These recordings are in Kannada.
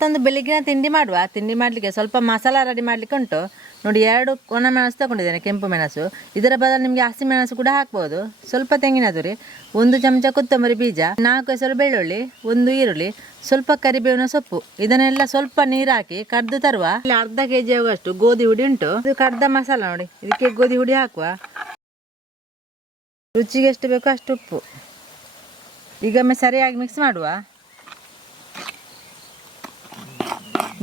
ತಂದು ಬೆಳಿಗ್ಗಿನ ತಿಂಡಿ ಮಾಡುವ. ತಿಂಡಿ ಮಾಡಲಿಕ್ಕೆ ಸ್ವಲ್ಪ ಮಸಾಲ ರೆಡಿ ಮಾಡಲಿಕ್ಕೆ ಉಂಟು. ನೋಡಿ ಎರಡು ಒಣ ಮೆಣಸು ತಗೊಂಡಿದ್ದೇನೆ, ಕೆಂಪು ಮೆಣಸು. ಇದರ ಬದಲು ನಿಮಗೆ ಹಸಿ ಮೆಣಸು ಕೂಡ ಹಾಕ್ಬೋದು. ಸ್ವಲ್ಪ ತೆಂಗಿನ ತುರಿ, ಒಂದು ಚಮಚ ಕೊತ್ತಂಬರಿ ಬೀಜ, ನಾಲ್ಕು ಹೆಸರು ಬೆಳ್ಳುಳ್ಳಿ, ಒಂದು ಈರುಳ್ಳಿ, ಸ್ವಲ್ಪ ಕರಿಬೇವಿನ ಸೊಪ್ಪು. ಇದನ್ನೆಲ್ಲ ಸ್ವಲ್ಪ ನೀರು ಹಾಕಿ ಕಡ್ದು ತರುವ. ಇಲ್ಲಿ ಅರ್ಧ ಕೆ ಜಿ ಆಗುವಷ್ಟು ಗೋಧಿ ಹುಡಿ ಉಂಟು. ಇದು ಕರ್ದ ಮಸಾಲ ನೋಡಿ. ಇದಕ್ಕೆ ಗೋಧಿ ಹುಡಿ ಹಾಕುವ. ರುಚಿಗೆ ಎಷ್ಟು ಬೇಕೋ ಅಷ್ಟು ಉಪ್ಪು. ಈಗೊಮ್ಮೆ ಸರಿಯಾಗಿ ಮಿಕ್ಸ್ ಮಾಡುವ.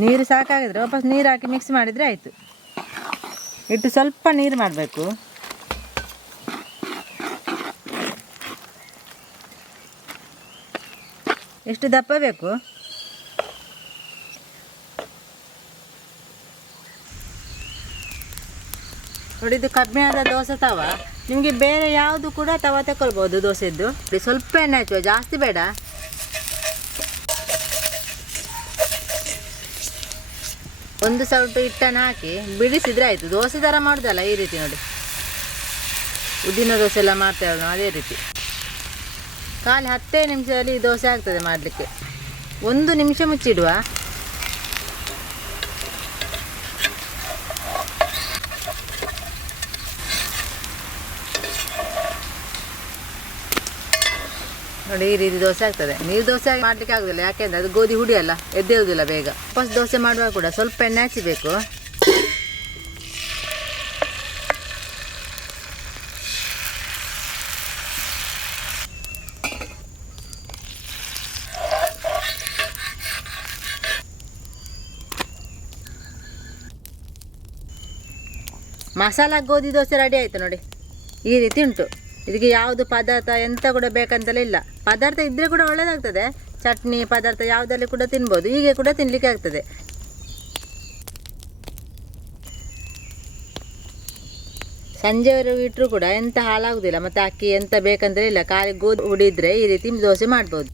ನೀರು ಸಾಕಾಗಿದ್ರೆ ವಾಪಸ್ ನೀರು ಹಾಕಿ ಮಿಕ್ಸ್ ಮಾಡಿದರೆ ಆಯಿತು. ಇಟ್ಟು ಸ್ವಲ್ಪ ನೀರು ಮಾಡಬೇಕು. ಎಷ್ಟು ದಪ್ಪ ಬೇಕು? ನೋಡಿ, ಇದು ದೋಸೆ ತವ. ನಿಮಗೆ ಬೇರೆ ಯಾವುದು ಕೂಡ ತವ ತಗೊಳ್ಬೋದು ದೋಸೆದ್ದು. ಸ್ವಲ್ಪ ಎಣ್ಣೆ ಹಚ್ಚುವ. ಜಾಸ್ತಿ ಬೇಡ. ಒಂದು ಸೌಟು ಹಿಟ್ಟನ್ನು ಹಾಕಿ ಬಿಡಿಸಿದ್ರೆ ಆಯಿತು. ದೋಸೆ ಥರ ಮಾಡೋದಲ್ಲ ಈ ರೀತಿ ನೋಡಿ. ಉದ್ದಿನ ದೋಸೆ ಎಲ್ಲ ಮಾಡ್ತೇವೆ ನಾವು ಅದೇ ರೀತಿ. ಖಾಲಿ ಹತ್ತೇ ನಿಮಿಷದಲ್ಲಿ ದೋಸೆ ಆಗ್ತದೆ ಮಾಡಲಿಕ್ಕೆ. ಒಂದು ನಿಮಿಷ ಮುಚ್ಚಿಡುವ. ನೋಡಿ, ಈ ರೀತಿ ದೋಸೆ ಆಗ್ತದೆ. ನೀರು ದೋಸೆ ಮಾಡ್ಲಿಕ್ಕೆ ಆಗುದಿಲ್ಲ. ಯಾಕೆಂದ್ರೆ ಅದು ಗೋಧಿ ಹುಡಿಯಲ್ಲ ಎದ್ದೇಳುದಿಲ್ಲ ಬೇಗ. ಫಸ್ಟ್ ದೋಸೆ ಮಾಡುವಾಗ ಕೂಡ ಸ್ವಲ್ಪ ಎಣ್ಣೆ ಹಚ್ಚಬೇಕು ಮಸಾಲ ಗೋಧಿ ದೋಸೆ ರೆಡಿ ಆಯ್ತು ನೋಡಿ. ಈ ರೀತಿ ಉಂಟು. ಇದಕ್ಕೆ ಯಾವುದು ಪದಾರ್ಥ ಎಂತ ಕೂಡ ಬೇಕಂತಲೇ ಇಲ್ಲ. ಪದಾರ್ಥ ಇದ್ದರೆ ಕೂಡ ಒಳ್ಳೆಯದಾಗ್ತದೆ ಚಟ್ನಿ, ಪದಾರ್ಥ ಯಾವುದಲ್ಲಿ ಕೂಡ ತಿನ್ಬೋದು. ಹೀಗೆ ಕೂಡ ತಿನ್ನಲಿಕ್ಕೆ ಆಗ್ತದೆ. ಸಂಜೆವರೆಗೂ ಇಟ್ಟರು ಕೂಡ ಎಂತ ಹಾಳಾಗುದಿಲ್ಲ. ಮತ್ತು ಅಕ್ಕಿ ಎಂತ ಬೇಕಂತಲೇ ಇಲ್ಲ. ಖಾಲಿ ಗೋಧಿ ಹುಡಿದ್ರೆ ಈ ರೀತಿ ದೋಸೆ ಮಾಡ್ಬೋದು.